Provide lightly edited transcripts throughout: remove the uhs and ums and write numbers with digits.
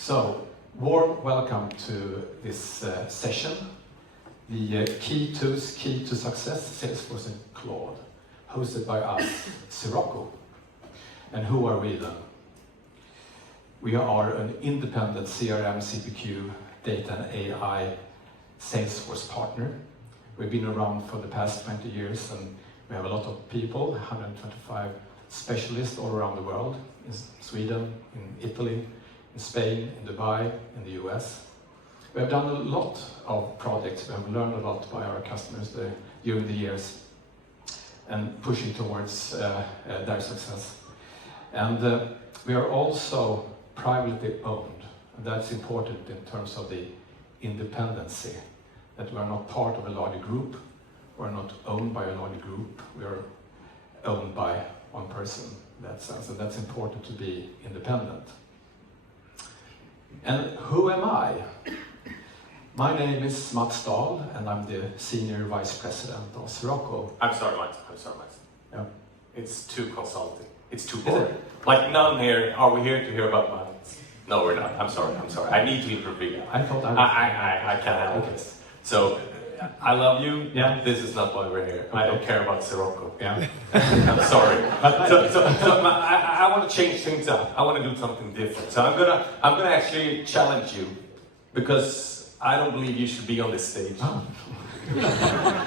So, warm welcome to this session, the Key to Success, Salesforce and Claude, hosted by us, Sirocco. And who are we then? We are an independent CRM, CPQ, data and AI Salesforce partner. We've been around for the past 20 years and we have a lot of people, 125 specialists all around the world, in Sweden, in Italy, in Spain, in Dubai, in the US. We have done a lot of projects, we have learned a lot by our customers during the years and pushing towards their success. And we are also privately owned, and that's important in terms of the independency, that we are not part of a larger group, we are not owned by a larger group, we are owned by one person in that sense, and that's important to be independent. And who am I? My name is Mats Dahl, and I'm the Senior Vice President of Sirocco. I'm sorry, Mats. Yeah. It's too consulting. It's too boring. Like none here. Are we here to hear about Mats? No, we're not. I'm sorry. I need to interview. I thought I can't help it. So, I love you. Yeah. This is not why we're here. Okay. I don't care about Sirocco. Yeah. I'm sorry. So I want to change things up. I want to do something different. So I'm gonna actually challenge you, because I don't believe you should be on this stage. Oh.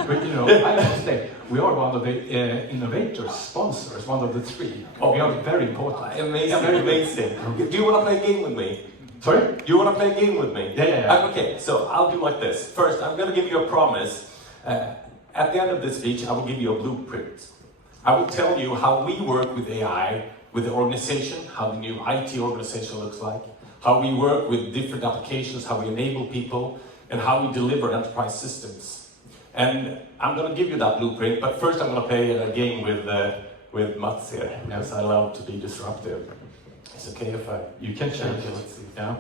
But you know, I must say, we are one of the innovators, sponsors, one of the three. We are very important. Amazing. Do you want to play a game with me? Sorry? Do you want to play a game with me? Yeah. Okay, so I'll do like this. First, I'm going to give you a promise. At the end of this speech, I will give you a blueprint. I will tell you how we work with AI, with the organization, how the new IT organization looks like, how we work with different applications, how we enable people, and how we deliver enterprise systems. And I'm going to give you that blueprint, but first I'm going to play a game with Mats here, because I love to be disruptive. It's okay if You can change it. Let's see. Yeah.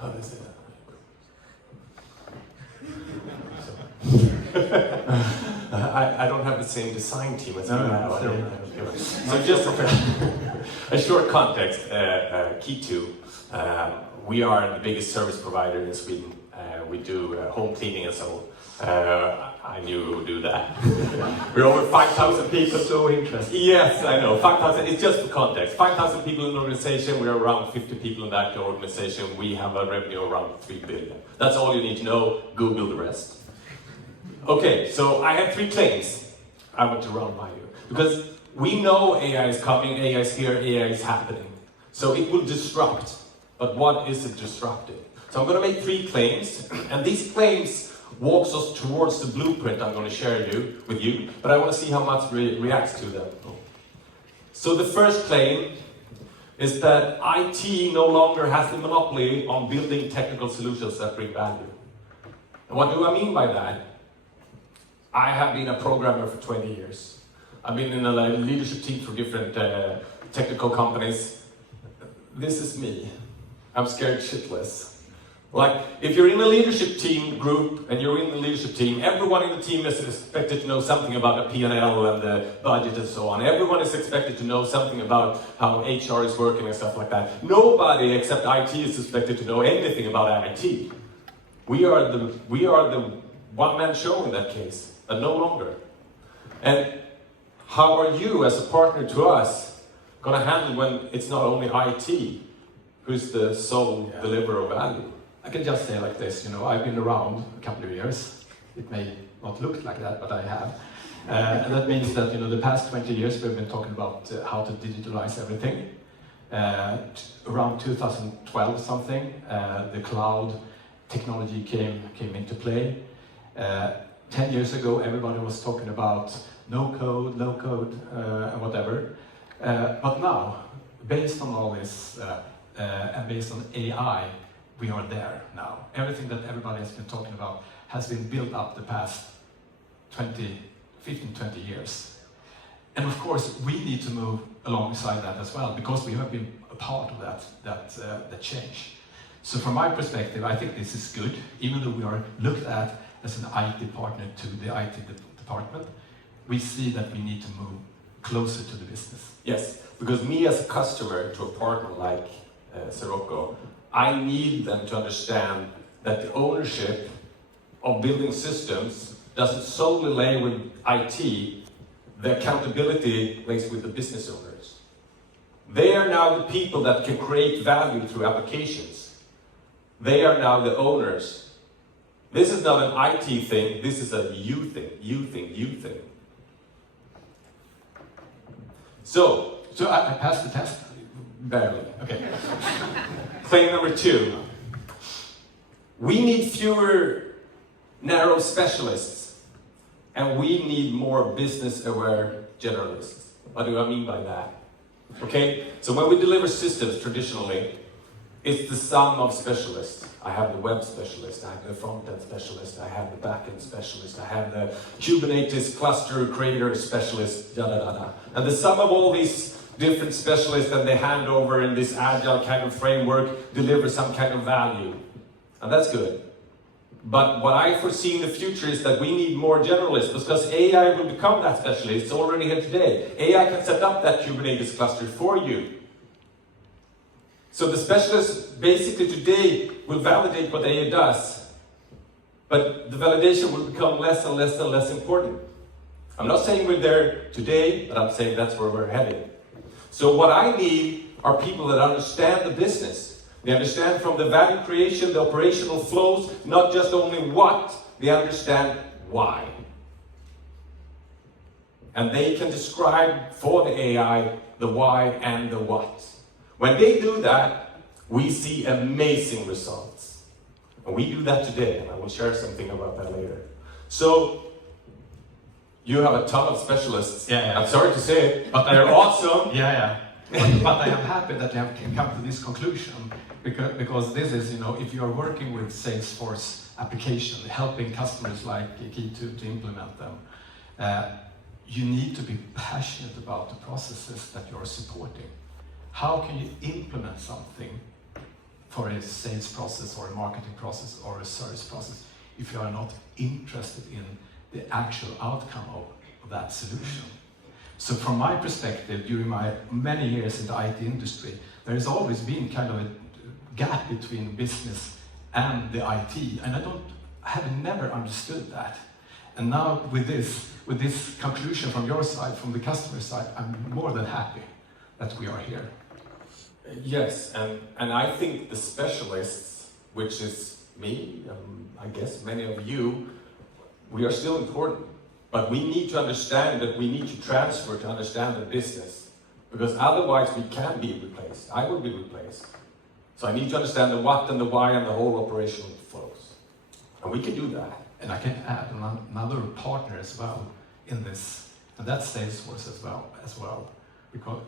How is it? I don't have the same design team as you have. So just a short context, KEYTO, we are the biggest service provider in Sweden. We do home cleaning and so on. I knew we would do that. We're over 5,000 people. So interesting. Yes, I know. 5,000. It's just for context. 5,000 people in the organization. We're around 50 people in that organization. We have a revenue around 3 billion. That's all you need to know. Google the rest. Okay, so I have 3 claims I want to run by you. Because we know AI is coming, AI is here, AI is happening. So it will disrupt. But what is it disrupting? So I'm going to make 3 claims. And these claims walks us towards the blueprint I'm going to share with you, but I want to see how Mats reacts to them. So the first claim is that IT no longer has the monopoly on building technical solutions that bring value. And what do I mean by that? I have been a programmer for 20 years. I've been in a leadership team for different technical companies. This is me. I'm scared shitless. Like, if you're in a leadership team group, and you're in the leadership team, everyone in the team is expected to know something about the P&L and the budget and so on. Everyone is expected to know something about how HR is working and stuff like that. Nobody except IT is expected to know anything about IT. We are the one-man show in that case, and no longer. And how are you, as a partner to us, going to handle when it's not only IT who's the sole deliverer of value? I can just say like this, you know, I've been around a couple of years. It may not look like that, but I have. And that means that, you know, the past 20 years we've been talking about how to digitalize everything. Around 2012 something, the cloud technology came into play. 10 years ago, everybody was talking about no code, low code, and whatever. But now, based on all this, and based on AI, we are there now. Everything that everybody has been talking about has been built up the past 15, 20 years. And of course, we need to move alongside that as well, because we have been a part of that change. So from my perspective, I think this is good, even though we are looked at as an IT partner to the IT department, we see that we need to move closer to the business. Yes, because me as a customer to a partner like Sirocco, I need them to understand that the ownership of building systems doesn't solely lay with IT, the accountability lays with the business owners. They are now the people that can create value through applications. They are now the owners. This is not an IT thing, this is a you thing, you thing. So I passed the test? Barely. Okay. Claim number 2. We need fewer narrow specialists, and we need more business-aware generalists. What do I mean by that? Okay, so when we deliver systems traditionally, it's the sum of specialists. I have the web specialist, I have the front-end specialist, I have the back-end specialist, I have the Kubernetes cluster creator specialist, da-da-da-da. And the sum of all these different specialists that they hand over in this agile kind of framework deliver some kind of value. And that's good. But what I foresee in the future is that we need more generalists, because AI will become that specialist. It's already here today. AI can set up that Kubernetes cluster for you. So the specialists basically today will validate what AI does, but the validation will become less and less and less important. I'm not saying we're there today, but I'm saying that's where we're heading. So what I need are people that understand the business. They understand from the value creation, the operational flows, not just only what, they understand why. And they can describe for the AI the why and the what. When they do that, we see amazing results. And we do that today, and I will share something about that later. So, you have a ton of specialists. Yeah. I'm sorry to say it, but they're awesome. Yeah. But I am happy that you have come to this conclusion, because this is, if you are working with Salesforce application, helping customers like KEYTO to implement them, you need to be passionate about the processes that you're supporting. How can you implement something for a sales process or a marketing process or a service process if you are not interested in the actual outcome of that solution? So from my perspective, during my many years in the IT industry, there has always been kind of a gap between business and the IT, and I have never understood that. And now with this conclusion from your side, from the customer side, I'm more than happy that we are here. Yes, and I think the specialists, which is me, I guess many of you, we are still important. But we need to understand that we need to transfer to understand the business. Because otherwise we can be replaced. I will be replaced. So I need to understand the what and the why and the whole operational flows. And we can do that. And I can add another partner as well in this, and that's Salesforce as well.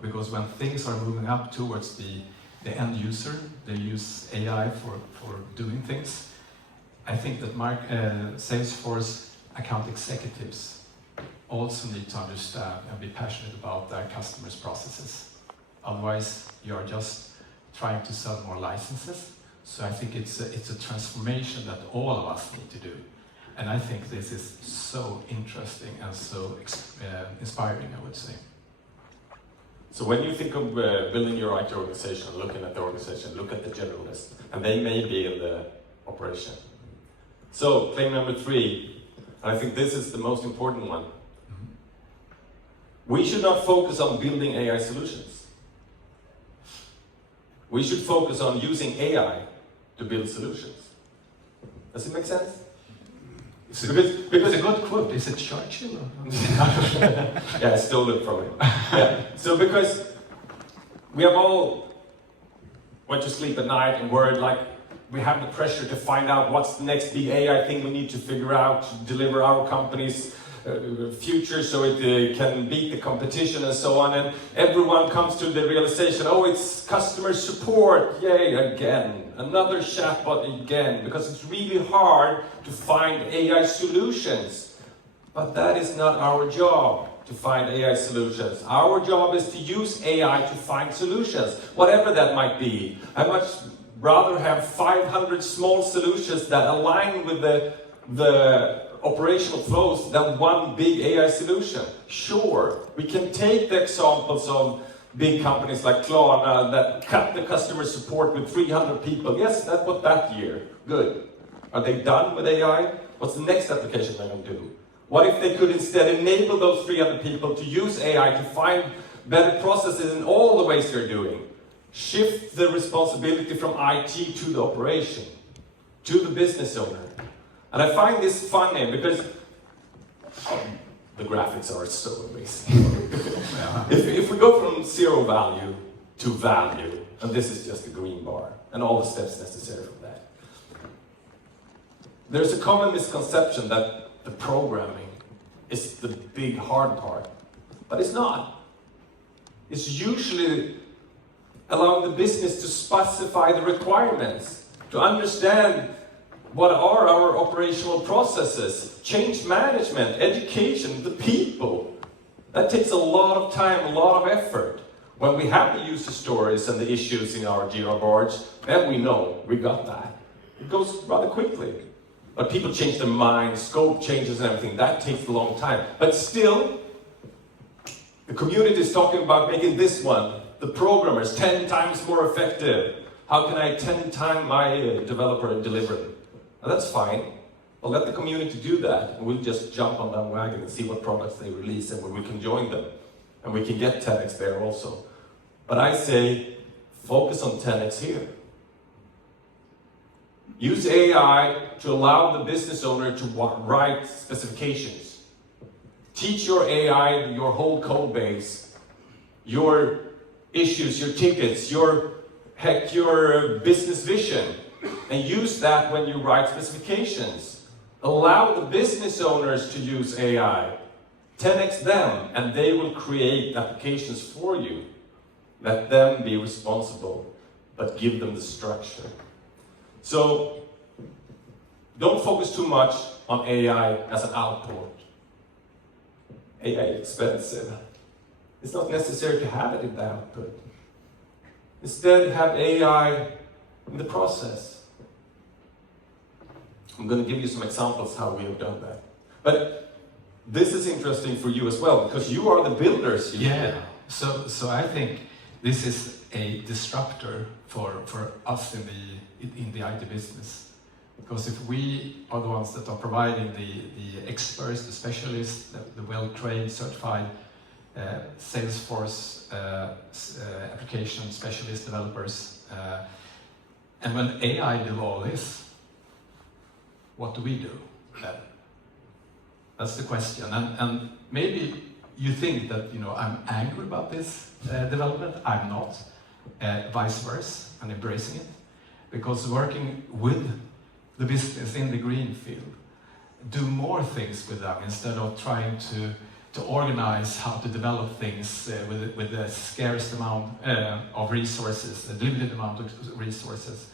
Because when things are moving up towards the end user, they use AI for doing things. I think that Salesforce account executives also need to understand and be passionate about their customers' processes. Otherwise, you are just trying to sell more licenses. So I think it's a transformation that all of us need to do. And I think this is so interesting and so inspiring, I would say. So when you think of building your IT organization, looking at the organization, look at the generalists, and they may be in the operation. So claim number 3, and I think this is the most important one. We should not focus on building AI solutions. We should focus on using AI to build solutions. Does it make sense? It's a good quote. Is it Churchill? Yeah, I stole it from him. Yeah. So because we have all went to sleep at night and worried, like we have the pressure to find out what's the next big AI thing we need to figure out to deliver our company's future so it can beat the competition and so on. And everyone comes to the realization, oh, it's customer support, yay, again. Another chatbot again, because it's really hard to find AI solutions. But that is not our job, to find AI solutions. Our job is to use AI to find solutions, whatever that might be. I much rather have 500 small solutions that align with the operational flows than one big AI solution. Sure, we can take the examples of big companies like Claude that cut the customer support with 300 people. Yes, that was that year. Good. Are they done with AI? What's the next application they're going to do? What if they could instead enable those 300 people to use AI to find better processes in all the ways they're doing? Shift the responsibility from IT to the operation, to the business owner. And I find this funny because the graphics are so amazing. If we go from zero value to value, and this is just the green bar, and all the steps necessary for that. There's a common misconception that the programming is the big hard part, but it's not. It's usually allowing the business to specify the requirements, to understand what are our operational processes, change management, education, the people. That takes a lot of time, a lot of effort. When we have the user stories and the issues in our Jira boards, then we know we got that. It goes rather quickly. But people change their minds, scope changes and everything. That takes a long time. But still, the community is talking about making this one, the programmers, 10 times more effective. How can I 10 times my developer delivery? Now that's fine. I'll let the community do that, and we'll just jump on that wagon and see what products they release and where we can join them. And we can get 10x there also. But I say, focus on 10x here. Use AI to allow the business owner to write specifications. Teach your AI your whole code base, your issues, your tickets, your business vision, and use that when you write specifications. Allow the business owners to use AI. 10x them, and they will create applications for you. Let them be responsible, but give them the structure. So, don't focus too much on AI as an output. AI is expensive. It's not necessary to have it in the output. Instead, have AI in the process. I'm going to give you some examples how we have done that. But this is interesting for you as well, because you are the builders here. Yeah, so I think this is a disruptor for us in the IT business. Because if we are the ones that are providing the experts, the specialists, the well-trained, certified Salesforce application specialist developers, and when AI do all this, what do we do then? That's the question. And maybe you think that I'm angry about this development. I'm not. Vice versa, I'm embracing it. Because working with the business in the green field, do more things with them instead of trying to organize how to develop things with the scarce amount of resources, a limited amount of resources,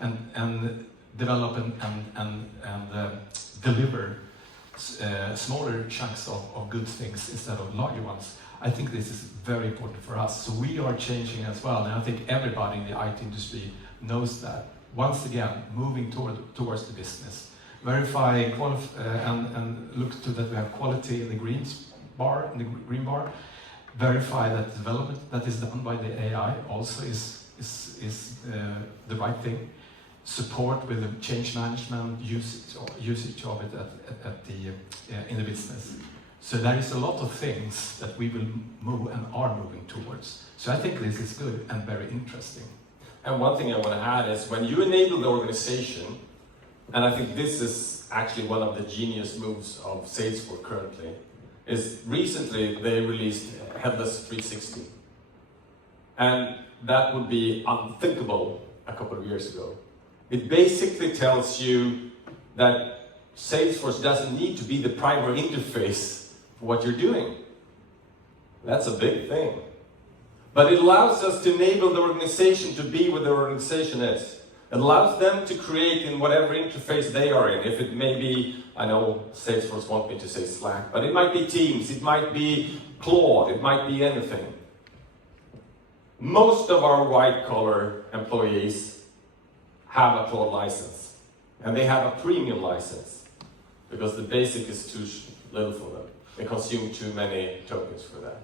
and develop and deliver smaller chunks of good things instead of larger ones. I think this is very important for us. So we are changing as well, and I think everybody in the IT industry knows that. Once again, moving towards the business. Verify and look to that we have quality in the green bar. Verify that development that is done by the AI also is the right thing. Support with the change management, usage of it in the business. So there is a lot of things that we will move and are moving towards. So I think this is good and very interesting. And one thing I want to add is when you enable the organization, and I think this is actually one of the genius moves of Salesforce currently, is recently they released Headless 360. And that would be unthinkable a couple of years ago. It basically tells you that Salesforce doesn't need to be the primary interface for what you're doing. That's a big thing. But it allows us to enable the organization to be what the organization is. It allows them to create in whatever interface they are in. If it may be, I know Salesforce wants me to say Slack, but it might be Teams, it might be Claude, it might be anything. Most of our white-collar employees have a Claude license. And they have a premium license. Because the basic is too little for them. They consume too many tokens for that.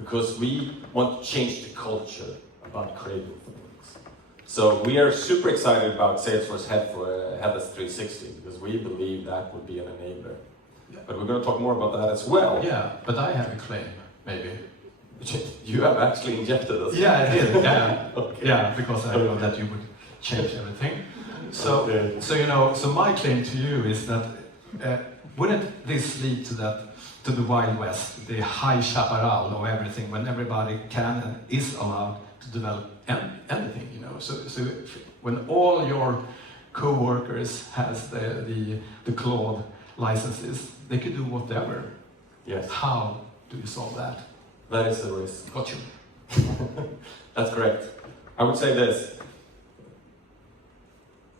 because we want to change the culture about creating things. So we are super excited about Salesforce Headless 360 because we believe that would be an enabler. Yeah. But we're going to talk more about that as well. Yeah, but I have a claim, maybe. You have actually injected us. Yeah, I did. Yeah, Okay. yeah, because I know that you would change everything. So, Okay. so my claim to you is that wouldn't this lead to the Wild West, the high chaparral of everything, when everybody can and is allowed to develop anything, So when all your co-workers has the Claude licenses, they could do whatever. Yes. How do you solve that? That is the risk. Got you. That's correct. I would say this.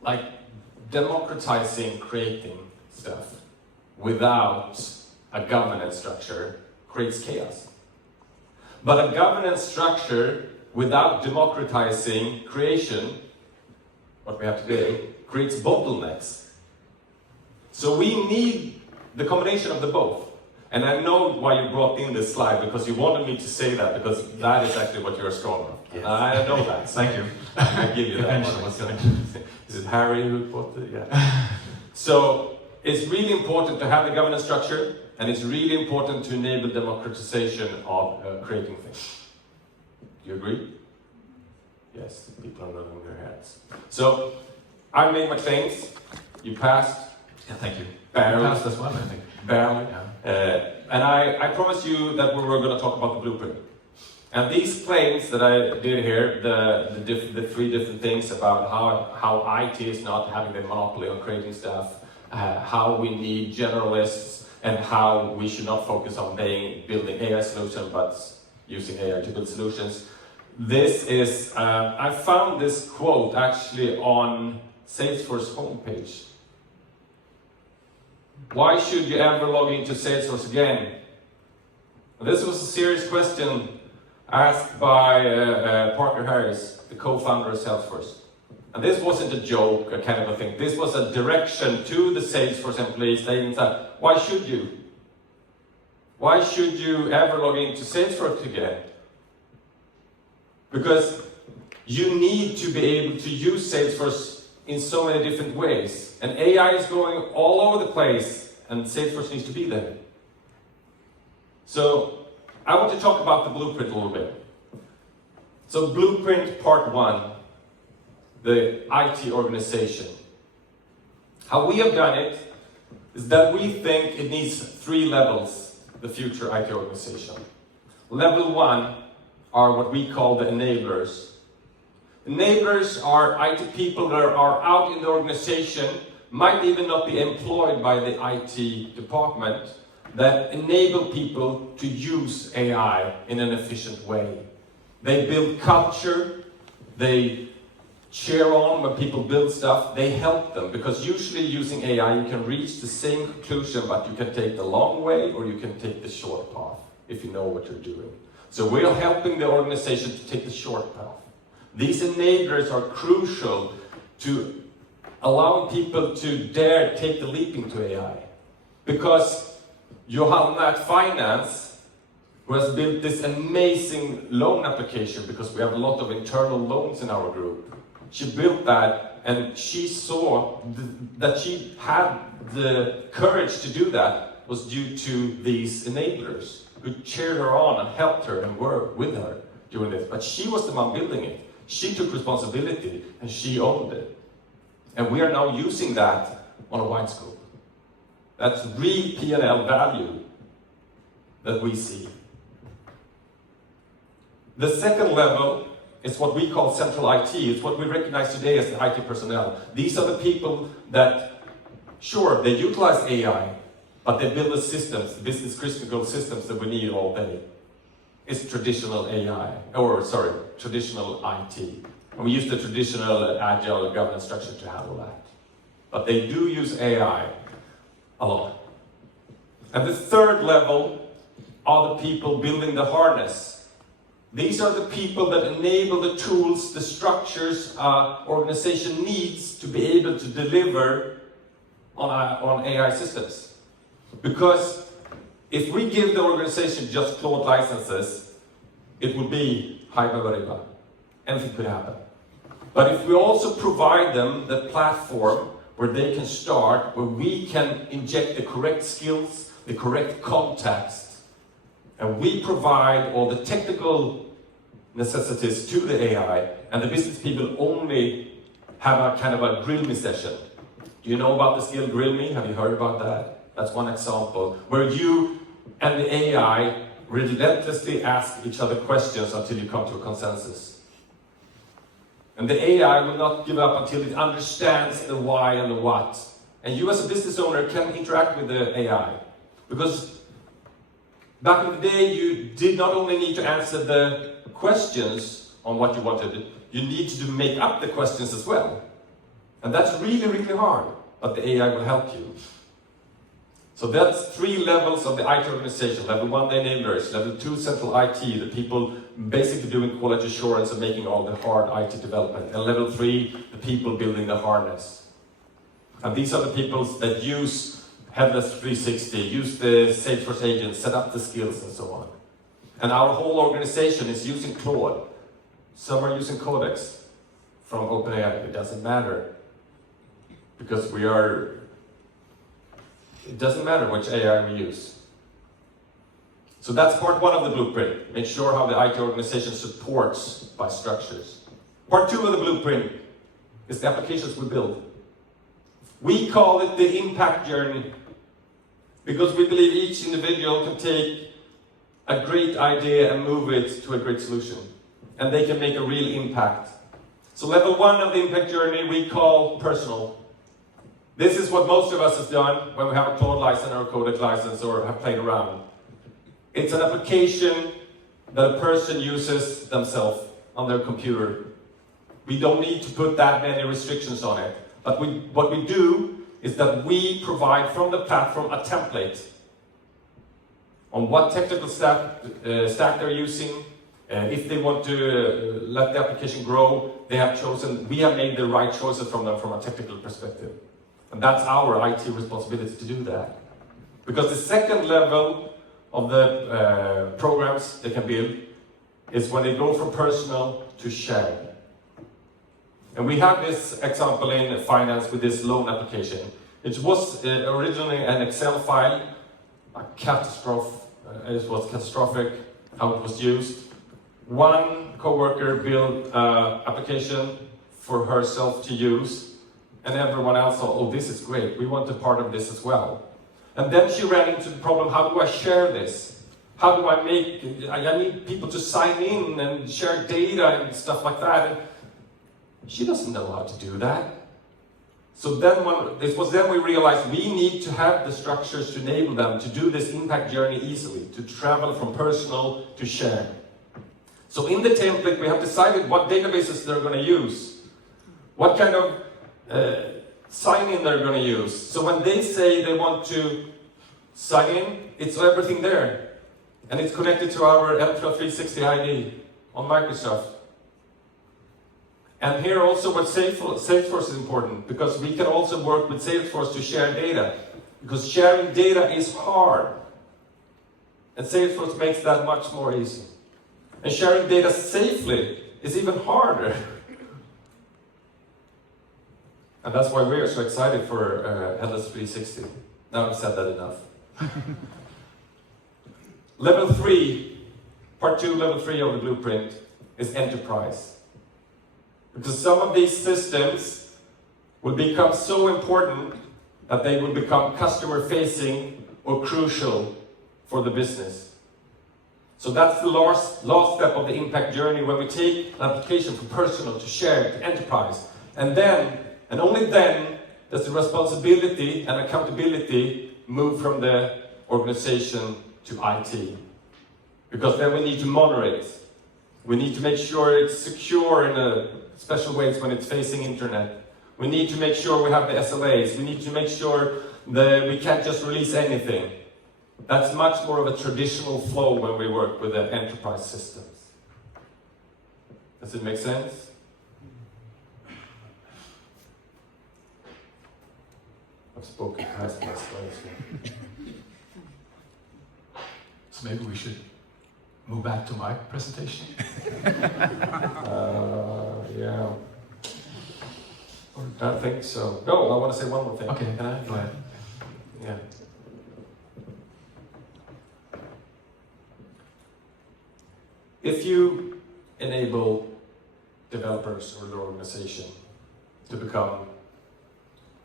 Like, democratizing creating stuff without a governance structure creates chaos. But a governance structure without democratizing creation, what we have today, creates bottlenecks. So we need the combination of the both. And I know why you brought in this slide, because you wanted me to say that, because that is actually what you're strong on. Yes. I know that. Thank you. I give you that one. Is it Harry who put it? Yeah. So it's really important to have the governance structure, and it's really important to enable democratization of creating things. Do you agree? Yes, people are nodding their heads. So I made my claims. You passed. Yeah, thank you. Barely. You passed as well, I think. Barely. Yeah. And I promised you that we were going to talk about the blueprint. And these claims that I did here, the three different things about how IT is not having the monopoly on creating stuff, how we need generalists, and how we should not focus on building AI solutions, but using AI to build solutions. This is, I found this quote actually on Salesforce homepage. Why should you ever log into Salesforce again? This was a serious question asked by Parker Harris, the co-founder of Salesforce. And this wasn't a joke, a kind of a thing. This was a direction to the Salesforce employees. They even said, why should you? Why should you ever log into Salesforce again? Because you need to be able to use Salesforce in so many different ways. And AI is going all over the place, and Salesforce needs to be there. So I want to talk about the blueprint a little bit. So blueprint part 1, the IT organization. How we have done it is that we think it needs 3 levels, the future IT organization. Level 1 are what we call the enablers. Enablers are IT people that are out in the organization, might even not be employed by the IT department, that enable people to use AI in an efficient way. They build culture, they cheer on when people build stuff, they help them, because usually using AI you can reach the same conclusion, but you can take the long way or you can take the short path if you know what you're doing. So we're helping the organization to take the short path. These enablers are crucial to allowing people to dare take the leap into AI. Because Johanna at Finance, who has built this amazing loan application, because we have a lot of internal loans in our group, she built that, and she saw that she had the courage to do that was due to these enablers who cheered her on and helped her and worked with her doing this. But she was the one building it. She took responsibility and she owned it. And we are now using that on a wide scope. That's real P&L value that we see. The second level is what we call central IT. It's what we recognize today as the IT personnel. These are the people that, sure, they utilize AI, but they build the systems, the business critical systems that we need all day. It's traditional AI, or sorry, traditional IT. And we use the traditional agile governance structure to handle that. But they do use AI a lot. And the third level are the people building the harness. These are the people that enable the tools, the structures organization needs to be able to deliver on AI systems. Because if we give the organization just Claude licenses, it will be high-variable. Anything could happen. But if we also provide them the platform where they can start, where we can inject the correct skills, the correct context, and we provide all the technical necessities to the AI, and the business people only have a kind of a grill me session. Do you know about the skill grill me? Have you heard about that? That's one example, where you and the AI relentlessly ask each other questions until you come to a consensus. And the AI will not give up until it understands the why and the what. And you as a business owner can interact with the AI. Because back in the day, you did not only need to answer the questions on what you wanted, you needed to make up the questions as well. And that's really, really hard, but the AI will help you. So that's 3 levels of the IT organization. Level 1, the enablers. Level 2, central IT, the people basically doing quality assurance and making all the hard IT development. And level 3, the people building the harness. And these are the people that use Headless 360, use the Salesforce agents, set up the skills and so on. And our whole organization is using Claude. Some are using Codex from OpenAI. It doesn't matter. Because it doesn't matter which AI we use. So that's part 1 of the blueprint. Make sure how the IT organization supports by structures. Part 2 of the blueprint is the applications we build. We call it the impact journey because we believe each individual can take a great idea and move it to a great solution. And they can make a real impact. So level 1 of the impact journey we call personal. This is what most of us have done when we have a Claude license or a Codex license or have played around. It's an application that a person uses themselves on their computer. We don't need to put that many restrictions on it. But what we do is that we provide from the platform a template on what technical stack they're using. If they want to let the application grow, we have made the right choices from them from a technical perspective. And that's our IT responsibility to do that. Because the second level of the programs they can build is when they go from personal to shared. And we have this example in finance with this loan application. It was originally an Excel file, it was catastrophic how it was used. One coworker built an application for herself to use, and everyone else thought, oh, this is great, we want a part of this as well. And then she ran into the problem, how do I share this? How do I I need people to sign in and share data and stuff like that. And she doesn't know how to do that. So then we realized we need to have the structures to enable them to do this impact journey easily, to travel from personal to shared. So in the template, we have decided what databases they're going to use, what kind of sign-in they're going to use. So when they say they want to sign in, it's everything there. And it's connected to our Entra 360 ID on Microsoft. And here also what Salesforce is important, because we can also work with Salesforce to share data. Because sharing data is hard. And Salesforce makes that much more easy. And sharing data safely is even harder. And that's why we are so excited for Headless 360. Now I've said that enough. Level 3, part 2, level 3 of the blueprint is enterprise. Because some of these systems will become so important that they will become customer-facing or crucial for the business. So that's the last step of the impact journey, when we take an application from personal to shared to enterprise. And then, and only then, does the responsibility and accountability move from the organization to IT. Because then we need to monitor it. We need to make sure it's secure in a special ways when it's facing internet. We need to make sure we have the SLAs. We need to make sure that we can't just release anything. That's much more of a traditional flow when we work with the enterprise systems. Does it make sense? I've spoken past my slides. So maybe we should move back to my presentation? Yeah. I think so. No, I want to say one more thing. Okay, Can I? go ahead. Yeah. If you enable developers or your organization to become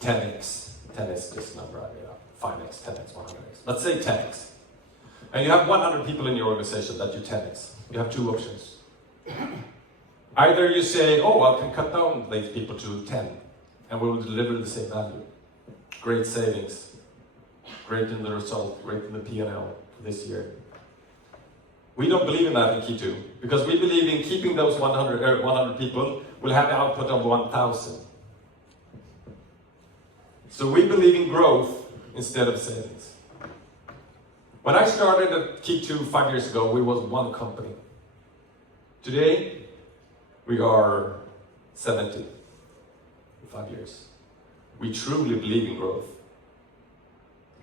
10x, 10 is this number, 5x, 10x, 100x. Let's say 10x. And you have 100 people in your organization that you 10x. You have two options. Either you say, oh, I can cut down these people to 10, and we will deliver the same value. Great savings, great in the result, great in the P&L for this year. We don't believe in that in KEYTO, because we believe in keeping those 100 people will have the output of 1,000. So we believe in growth instead of savings. When I started at KEYTO 5 years ago, we was one company. Today, we are 70 in 5 years. We truly believe in growth.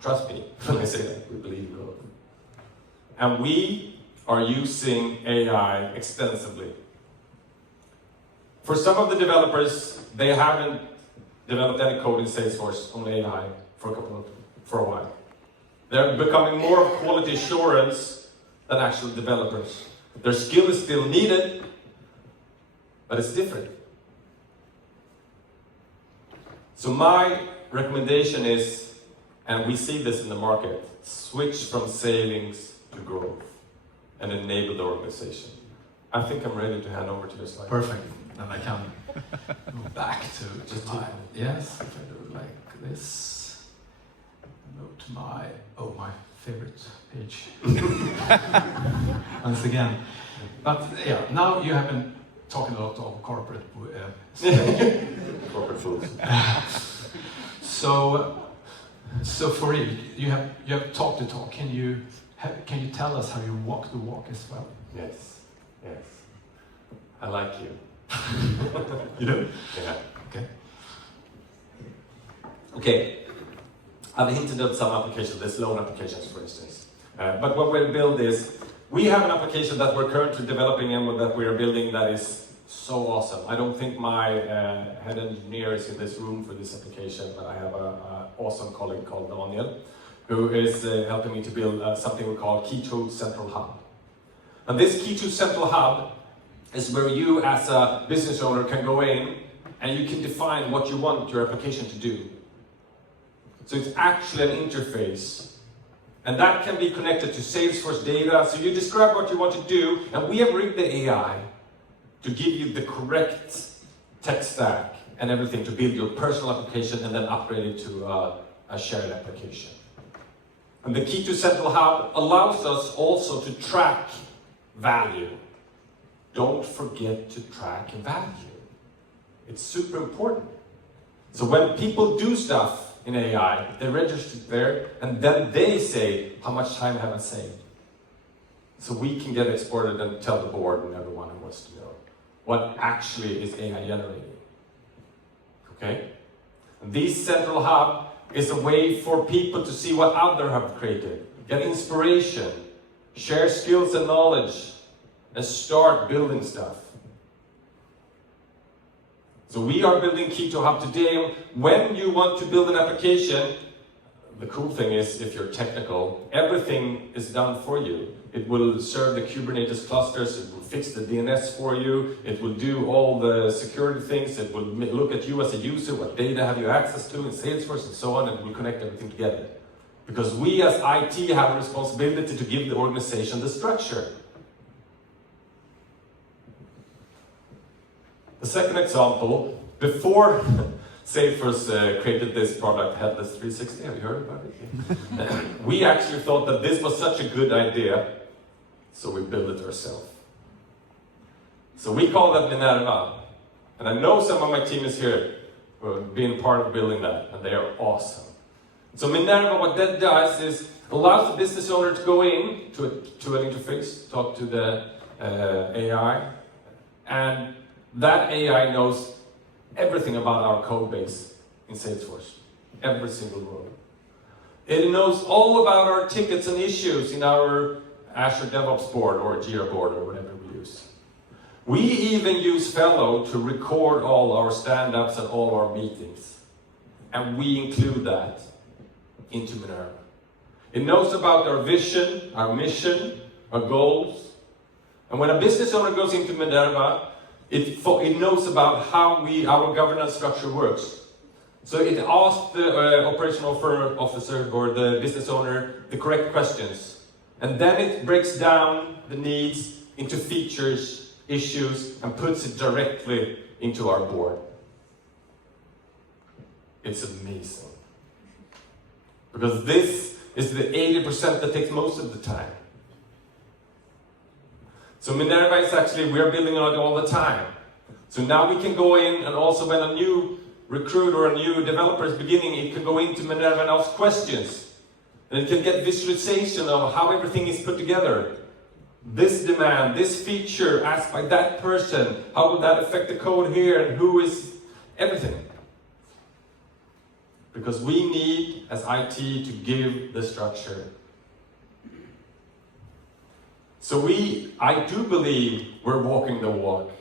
Trust me when I say that, we believe in growth. And we are using AI extensively. For some of the developers, they haven't developed any code in Salesforce, only AI for a while. They're becoming more of quality assurance than actual developers. Their skill is still needed, but it's different. So my recommendation is, and we see this in the market, switch from savings to growth and enable the organization. I think I'm ready to hand over to this slide. Perfect. Then I can move back to my, yes, if I do like this. Go to my favorite page. Once again. But yeah, now you have been talking a lot of corporate Corporate fools. So for you have talked the talk. Can you tell us how you walk the walk as well? Yes. I like you. You do? Yeah. Okay. I've hinted at some applications, there's loan applications for instance. But what we'll build is, we have an application that we're currently developing and that we're building that is so awesome. I don't think my head engineer is in this room for this application, but I have an awesome colleague called Daniel, who is helping me to build something we call KEYTO Central Hub. And this KEYTO Central Hub is where you as a business owner can go in and you can define what you want your application to do. So it's actually an interface. And that can be connected to Salesforce data. So you describe what you want to do, and we have rigged the AI to give you the correct tech stack and everything to build your personal application and then upgrade it to a shared application. And the KEYTO Central Hub allows us also to track value. Don't forget to track value. It's super important. So when people do stuff in AI, they register there, and then they say, how much time have I saved? So we can get exported and tell the board and everyone who wants to know what actually is AI generating. Okay? And this central hub is a way for people to see what others have created, get inspiration, share skills and knowledge, and start building stuff. So we are building KEYTO Hub today. When you want to build an application, the cool thing is, if you're technical, everything is done for you. It will serve the Kubernetes clusters, it will fix the DNS for you, it will do all the security things, it will look at you as a user, what data have you access to in Salesforce and so on, and it will connect everything together. Because we as IT have a responsibility to give the organization the structure. The second example, before Salesforce created this product, Headless 360, have you heard about it? We actually thought that this was such a good idea, so we built it ourselves. So we call that Minerva, and I know some of my team is here who have been part of building that, and they are awesome. So Minerva, what that does is allows the business owner to go in to an interface, talk to the AI, and that AI knows everything about our code base in Salesforce, every single row. It knows all about our tickets and issues in our Azure DevOps board or Jira board or whatever we use. We even use Fellow to record all our stand-ups and all our meetings. And we include that into Minerva. It knows about our vision, our mission, our goals. And when a business owner goes into Minerva, it knows about how our governance structure works. So it asks the operational officer or the business owner the correct questions. And then it breaks down the needs into features, issues, and puts it directly into our board. It's amazing. Because this is the 80% that takes most of the time. So Minerva is actually, we're building on it all the time. So now we can go in, and also when a new recruit or a new developer is beginning, it can go into Minerva and ask questions. And it can get visualization of how everything is put together. This demand, this feature asked by that person, how would that affect the code here, and who is everything. Because we need, as IT, to give the structure. So I do believe we're walking the walk.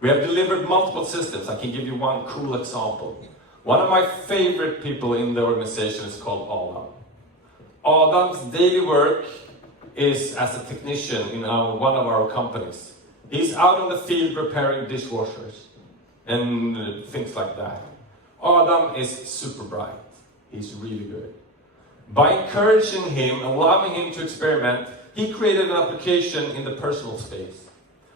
We have delivered multiple systems. I can give you one cool example. One of my favorite people in the organization is called Adam. Adam's daily work is as a technician in one of our companies. He's out on the field repairing dishwashers and things like that. Adam is super bright. He's really good. By encouraging him, allowing him to experiment, he created an application in the personal space.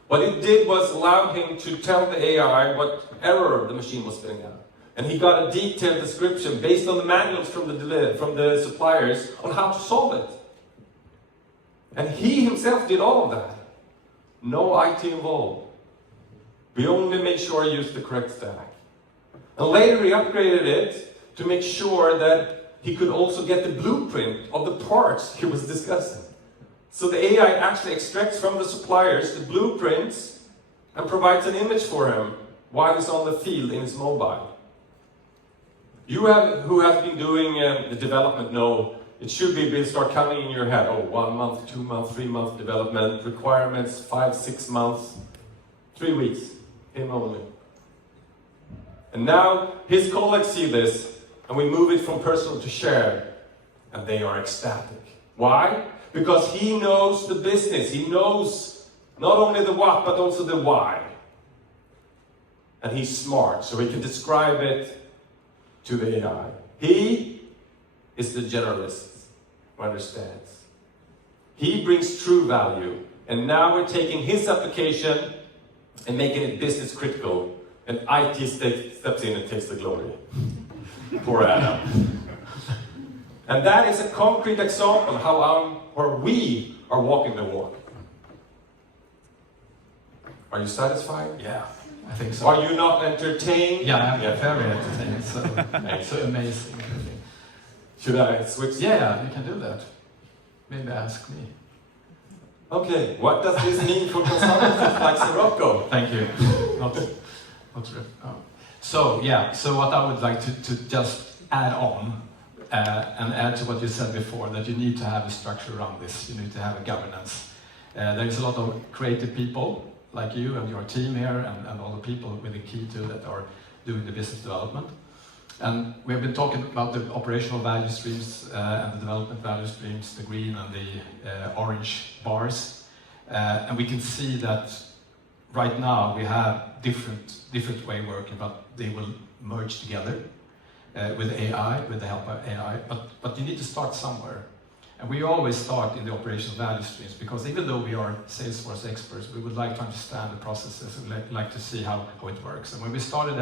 What it did was allow him to tell the AI what error the machine was spitting out. And he got a detailed description based on the manuals from the suppliers on how to solve it. And he himself did all of that. No IT involved. We only made sure he used the correct stack. And later he upgraded it to make sure that he could also get the blueprint of the parts he was discussing. So the AI actually extracts from the suppliers the blueprints and provides an image for him while he's on the field in his mobile. You who have been doing the development know it should be start counting in your head. Oh, 1 month, 2 month, 3 month development, requirements, 5, 6 months, 3 weeks, him only. And now his colleagues see this, and we move it from personal to shared, and they are ecstatic. Why? Because he knows the business. He knows not only the what, but also the why. And he's smart, so he can describe it to the AI. He is the generalist who understands. He brings true value. And now we're taking his application and making it business critical. And IT steps in and takes the glory. Poor Adam. And that is a concrete example of how we are walking the walk. Are you satisfied? Yeah, I think so. Are you not entertained? Yeah, I'm very entertained. So amazing. Should I switch? Yeah, you can do that. Maybe ask me. Okay, what does this mean for consultants like Sirocco? Thank you. So what I would like to just add on, and add to what you said before, that you need to have a structure around this. You need to have a governance. There is a lot of creative people like you and your team here, and all the people with the KEYTO that are doing the business development. And we've been talking about the operational value streams and the development value streams, the green and the orange bars. And we can see that right now we have different way working, but they will merge together with AI, with the help of AI. But you need to start somewhere. And we always start in the operational value streams, because even though we are Salesforce experts, we would like to understand the processes and like to see how it works. And when we started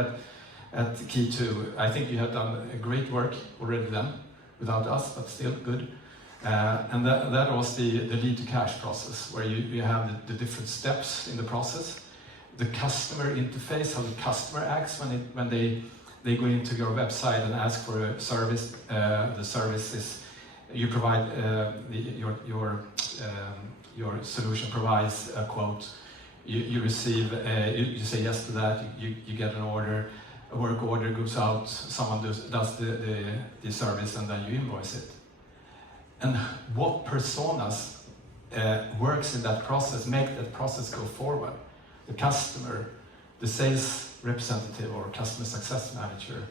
at KEYTO, I think you had done a great work already then, without us, but still good. And that was the lead to cash process, where you have the different steps in the process. The customer interface, how the customer acts when they go into your website and ask for a service. The service is, you provide, your solution provides a quote. You receive, you say yes to that, you get an order, a work order goes out, someone does the service, and then you invoice it. And what personas works in that process, make that process go forward. The customer, the sales representative or customer success manager,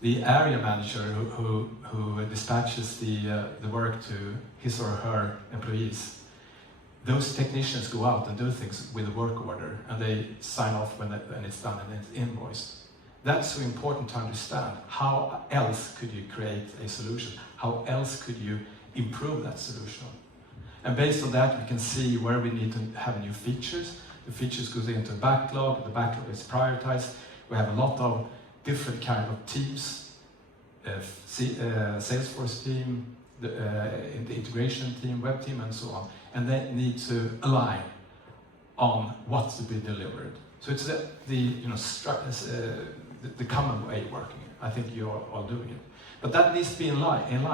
the area manager who dispatches the work to his or her employees. Those technicians go out and do things with a work order, and they sign off when it's done and it's invoiced. That's so important to understand. How else could you create a solution? How else could you improve that solution? And based on that, we can see where we need to have new features. The features goes into the backlog is prioritized. We have a lot of different kind of teams, Salesforce team, the integration team, web team, and so on. And they need to align on what's to be delivered. So it's the common way of working. I think you're all doing it. But that needs to be in line. And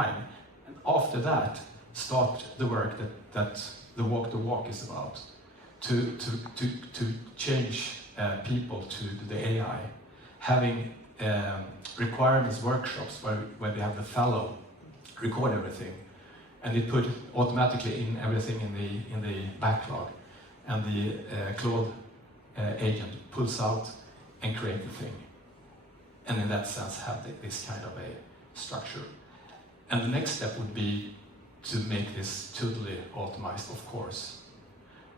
after that, start the work that the walk the walk is about. To change people to the AI. Having requirements workshops where we have the fellow record everything, and it put automatically in everything in the backlog, and the Claude agent pulls out and create the thing, and in that sense have this kind of a structure. And the next step would be to make this totally optimized, of course.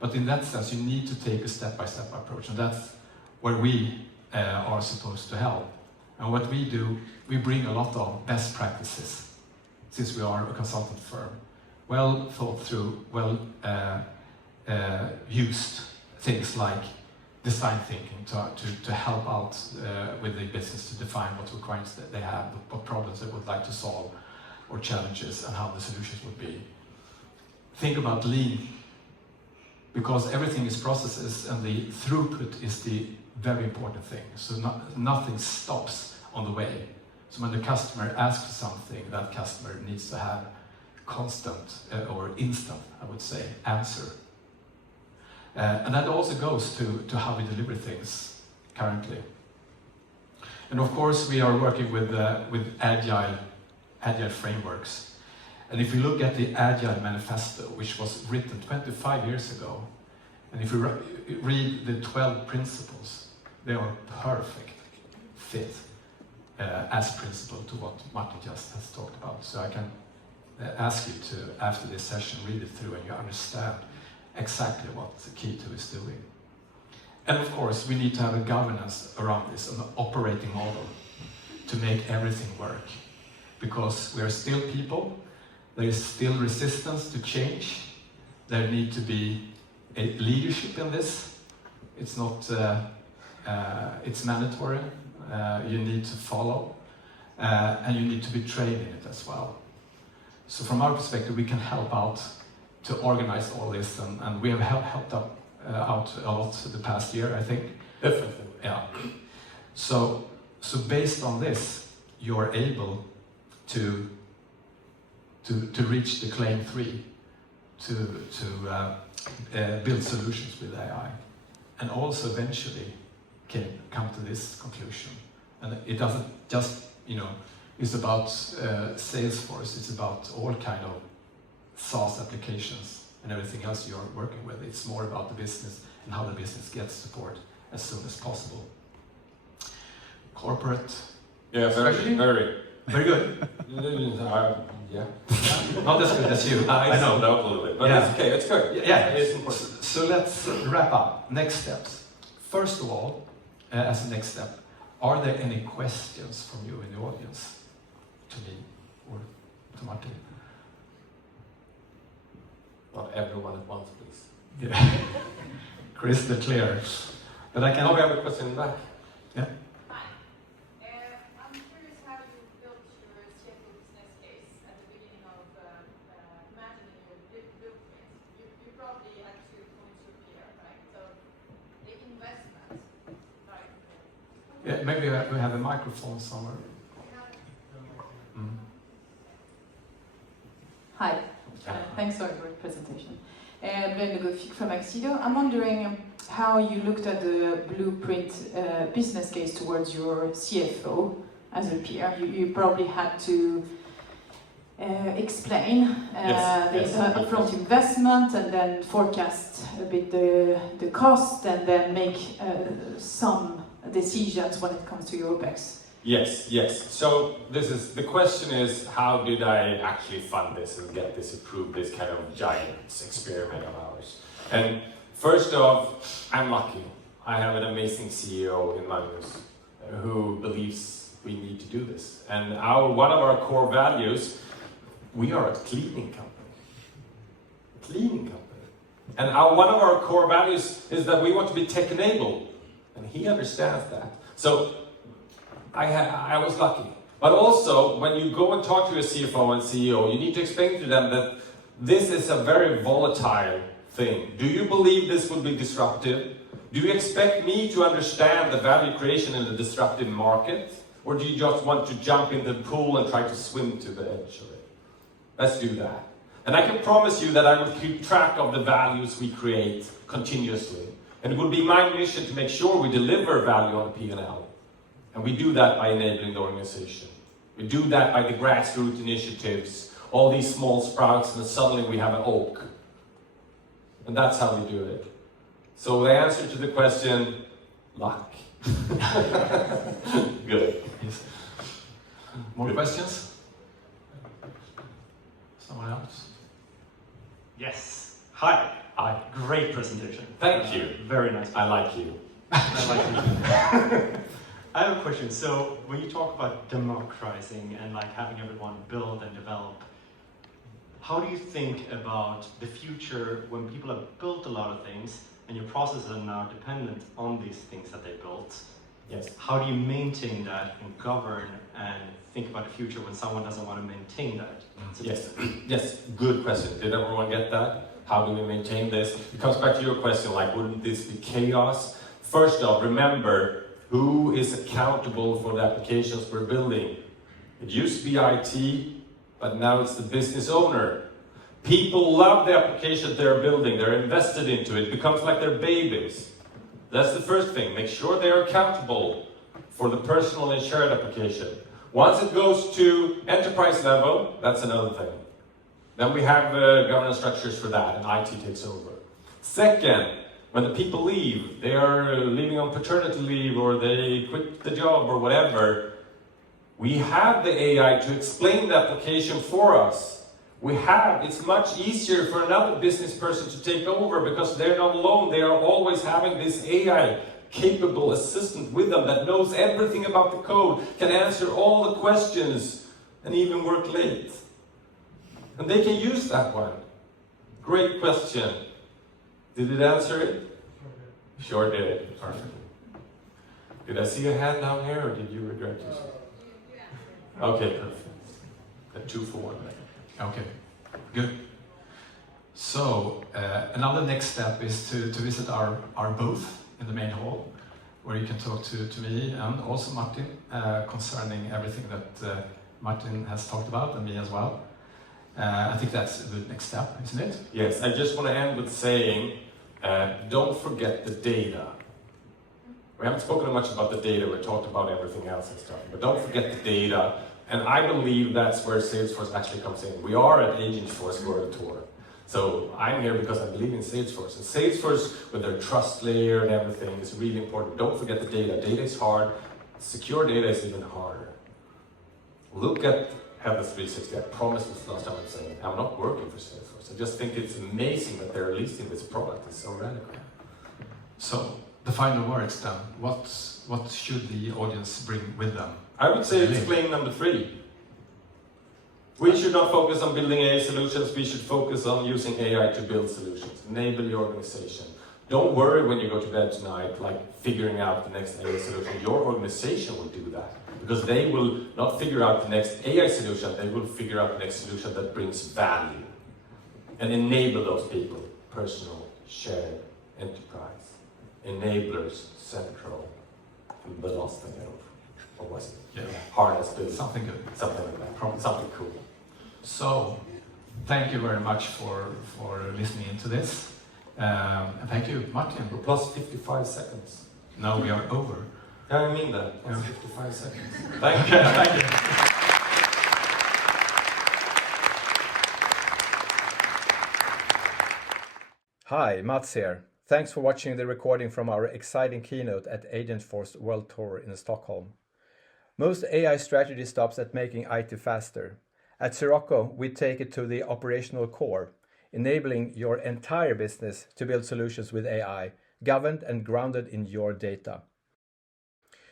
But in that sense, you need to take a step-by-step approach, and that's where we are supposed to help. And what we do, we bring a lot of best practices, since we are a consultant firm. Well thought through, well used things like design thinking to help out with the business to define what requirements that they have, what problems they would like to solve, or challenges, and how the solutions would be. Think about lean, because everything is processes, and the throughput is the very important thing. So nothing stops on the way. So when the customer asks for something, that customer needs to have constant or instant, I would say, answer. And that also goes to how we deliver things currently. And of course, we are working with agile frameworks. And if you look at the Agile Manifesto, which was written 25 years ago, and if you read the 12 principles, they are perfect fit as principle to what Martin just has talked about. So I can ask you to, after this session, read it through and you understand exactly what KEYTO is doing. And of course, we need to have a governance around this, an operating model to make everything work. Because we are still people, there is still resistance to change, there need to be a leadership in this. It's not, it's mandatory, you need to follow, and you need to be trained in it as well. So from our perspective, we can help out to organize all this, and we have helped out a lot the past year, I think. Definitely. Yeah. So based on this, you're able to reach the claim 3, to build solutions with AI, and also eventually can come to this conclusion. And it doesn't just, it's about Salesforce, it's about all kind of SaaS applications and everything else you're working with. It's more about the business and how the business gets support as soon as possible. Corporate. Yeah, very. Very good. Yeah. Not as good as you. I know a little bit, but it's okay, it's good. Yeah. It's important. So let's wrap up. Next steps. First of all, as a next step, are there any questions from you in the audience? To me or to Martin? Not everyone at once, please. Yeah. Crystal clear. But I can... Oh, we have a question in the back. Yeah. Yeah, maybe we have a microphone somewhere. Hi, thanks for your presentation. Brenda Goodfick from KEYTO. I'm wondering how you looked at the blueprint business case towards your CFO as a peer. You probably had to explain the upfront investment and then forecast a bit the cost and then make some decisions when it comes to your OPEX. Yes. So the question is, how did I actually fund this and get this approved, this kind of giant experiment of ours? And first off, I'm lucky. I have an amazing CEO in Magnus who believes we need to do this. And one of our core values, we are a cleaning company. And one of our core values is that we want to be tech-enabled. And he understands that. So I was lucky. But also, when you go and talk to a CFO and CEO, you need to explain to them that this is a very volatile thing. Do you believe this will be disruptive? Do you expect me to understand the value creation in a disruptive market? Or do you just want to jump in the pool and try to swim to the edge of it? Let's do that. And I can promise you that I will keep track of the values we create continuously. And it will be my mission to make sure we deliver value on the P&L. And we do that by enabling the organization. We do that by the grassroots initiatives, all these small sprouts, and suddenly we have an oak. And that's how we do it. So the answer to the question, luck. Good. Yes. More questions? Someone else? Yes. Hi. Hi. Great presentation. Thank you. Very nice. I like you. I like you. I have a question. So when you talk about democratizing and like having everyone build and develop, how do you think about the future when people have built a lot of things and your processes are now dependent on these things that they built? Yes. How do you maintain that and govern and think about the future when someone doesn't want to maintain that? Yes, good question. Did everyone get that? How do we maintain this? It comes back to your question, like, wouldn't this be chaos? First off, remember, who is accountable for the applications we're building? It used to be IT, but now it's the business owner. People love the application they're building, they're invested into it, it becomes like their babies. That's the first thing, make sure they're accountable for the personal and shared application. Once it goes to enterprise level, that's another thing. Then we have governance structures for that, and IT takes over. Second, when the people leave, they are leaving on paternity leave or they quit the job or whatever, we have the AI to explain the application for us. It's much easier for another business person to take over because they're not alone. They are always having this AI capable assistant with them that knows everything about the code, can answer all the questions, and even work late. And they can use that one. Great question. Did it answer it? Sure did. Perfect. Did I see a hand down here, or did you regret yourself? Okay, perfect. A 2 for 1. Okay, good. So, another next step is to visit our booth in the main hall, where you can talk to me and also Martin concerning everything that Martin has talked about, and me as well. I think that's a good next step, isn't it? Yes, I just want to end with saying, don't forget the data. We haven't spoken much about the data, we talked about everything else and stuff, but don't forget the data. And I believe that's where Salesforce actually comes in. We are at Agentforce World Tour. So I'm here because I believe in Salesforce. And Salesforce, with their trust layer and everything, is really important. Don't forget the data. Data is hard. Secure data is even harder. Look at Headless 360. I promised this last time I'm saying I'm not working for Salesforce. I just think it's amazing that they're releasing this product. It's so radical. So, the final words then. What should the audience bring with them? I would say it's claim number 3. We should not focus on building AI solutions, we should focus on using AI to build solutions. Enable your organization. Don't worry when you go to bed tonight, like figuring out the next AI solution. Your organization will do that. Because they will not figure out the next AI solution, they will figure out the next solution that brings value. And enable those people. Personal, shared, enterprise. Enablers, central, and the last thing I don't. Or was it? Yeah. Harness build. Something good. Something like that. Something cool. So, thank you very much for listening into this. And thank you, Martin. We're plus 55 seconds. No, we are over. Yeah, I mean that. Plus Yeah. 55 seconds. Thank you. Thank you. Hi, Mats here. Thanks for watching the recording from our exciting keynote at Agentforce World Tour in Stockholm. Most AI strategy stops at making IT faster. At Sirocco, we take it to the operational core, enabling your entire business to build solutions with AI, governed and grounded in your data.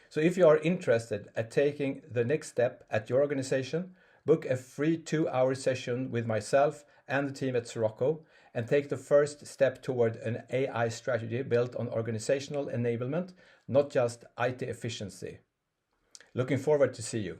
So if you are interested at taking the next step at your organization, book a free 2-hour session with myself and the team at Sirocco and take the first step toward an AI strategy built on organizational enablement, not just IT efficiency. Looking forward to see you.